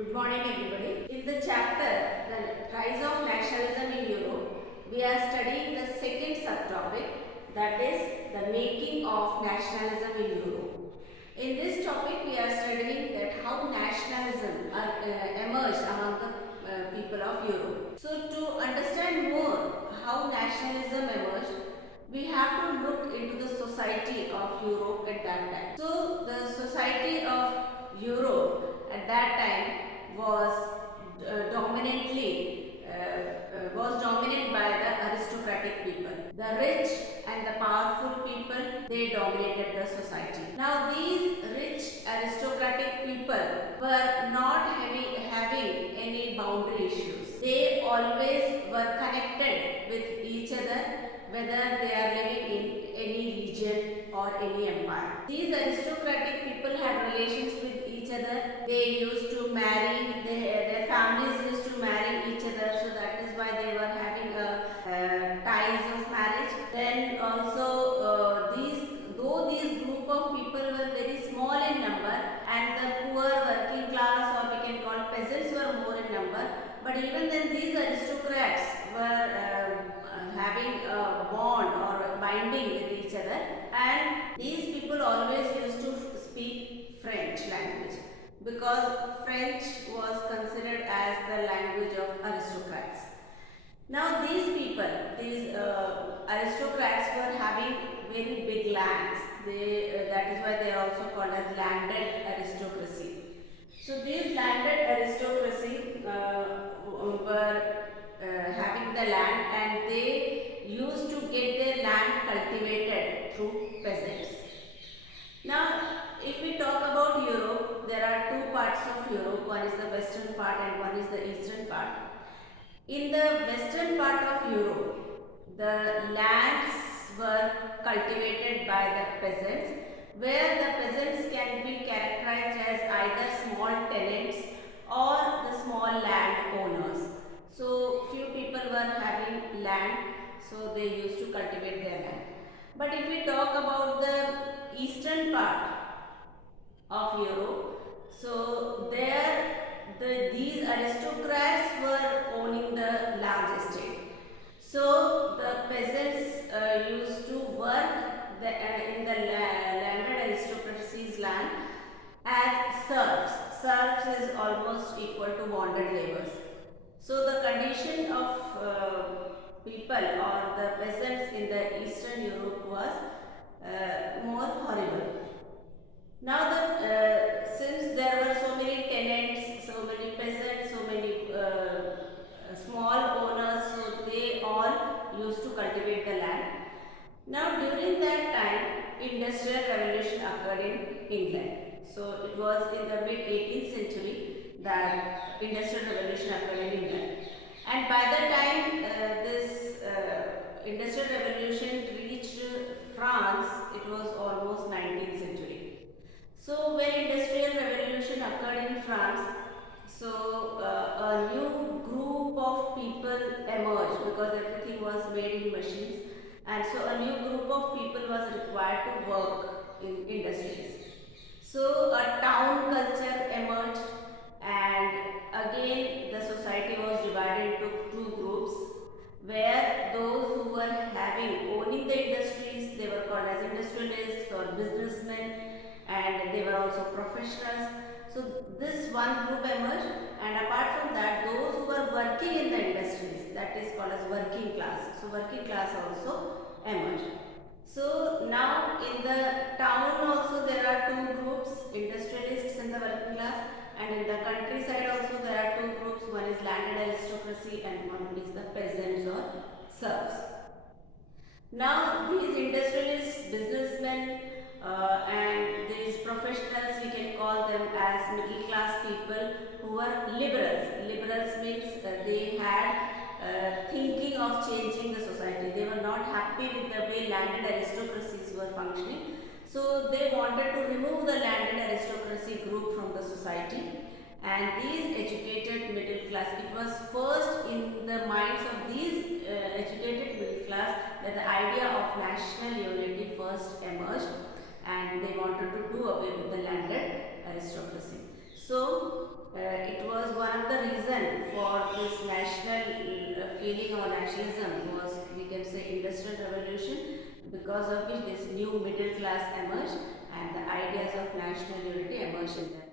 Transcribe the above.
Good morning everybody. In the chapter, The Rise of Nationalism in Europe, we are studying the second subtopic, that is the making of nationalism in Europe. In this topic, we are studying that how nationalism emerged among the people of Europe. So to understand more how nationalism emerged, we have to look into the society of Europe at that time. So the society of Europe at that time was dominated by the aristocratic people. The rich and the powerful people, they dominated the society. Now these rich aristocratic people were not having any boundary issues. They always were connected with each other, whether they are living in any region or any empire. These aristocratic people had relations with each other. They used to marry, their families used to marry each other, so that is why they were having ties of marriage. Then also these group of people were very small in number, and the poor working class, or we can call peasants, were more in number. But even then these aristocrats were having a bond or binding with each other, and these people always used to speak French language, because French was considered as the language of aristocrats. Now these people, these aristocrats were having very big lands. That is why they are also called as landed aristocracy. So these landed aristocracy were having the land, and they used to get their land cultivated through peasants. Now, if we talk about Europe, there are two parts of Europe. One is the western part and one is the eastern part. In the western part of Europe, the lands were cultivated by the peasants, where the peasants can be characterized as either small tenants or the small land owners. So few people were having land, so they used to cultivate their land. But if we talk about the eastern part of Europe, so there these aristocrats were owning the large estate. So the peasants used to work in the landed aristocracy's land as serfs. Serfs is almost equal to bonded laborers. So the condition of people or the peasants in the Eastern Europe was more horrible. Now since there were so many tenants, so many peasants, so many small owners, so they all used to cultivate the land. Now during that time, Industrial Revolution occurred in England. So it was in the mid 18th century that Industrial Revolution occurred in England. And by the time this Industrial Revolution reached France, it was almost 19th century. So when Industrial Revolution occurred in France, so a new group of people emerged, because everything was made in machines, and so a new group of people was required to work in industries. So a town culture emerged, and again the society was divided into two groups, where those who were owning the industries, they were called as industrialists or businessmen, and they were also professionals. So this one group emerged, and apart from that, those who were working in the industries, that is called as working class. So working class also emerged. So now in the town also there are two groups, industrialists and the working class, and in the countryside also there are two groups, one is landed aristocracy and one is the peasants or serfs. Now these industrialists, businessmen and these professionals, we can call them as middle class people who were liberals. Liberals means they had thinking of changing the society. They were not happy with the way landed aristocracies were functioning. So they wanted to remove the landed aristocracy group from the society, and these educated middle class, it was first in the minds of these educated middle class that the idea of national unity first emerged, and they wanted to do away with the landed aristocracy. So it was one of the reason for this national feeling or nationalism was, we can say, industrial revolution, because of which this new middle class emerged and the ideas of national unity emerged in them.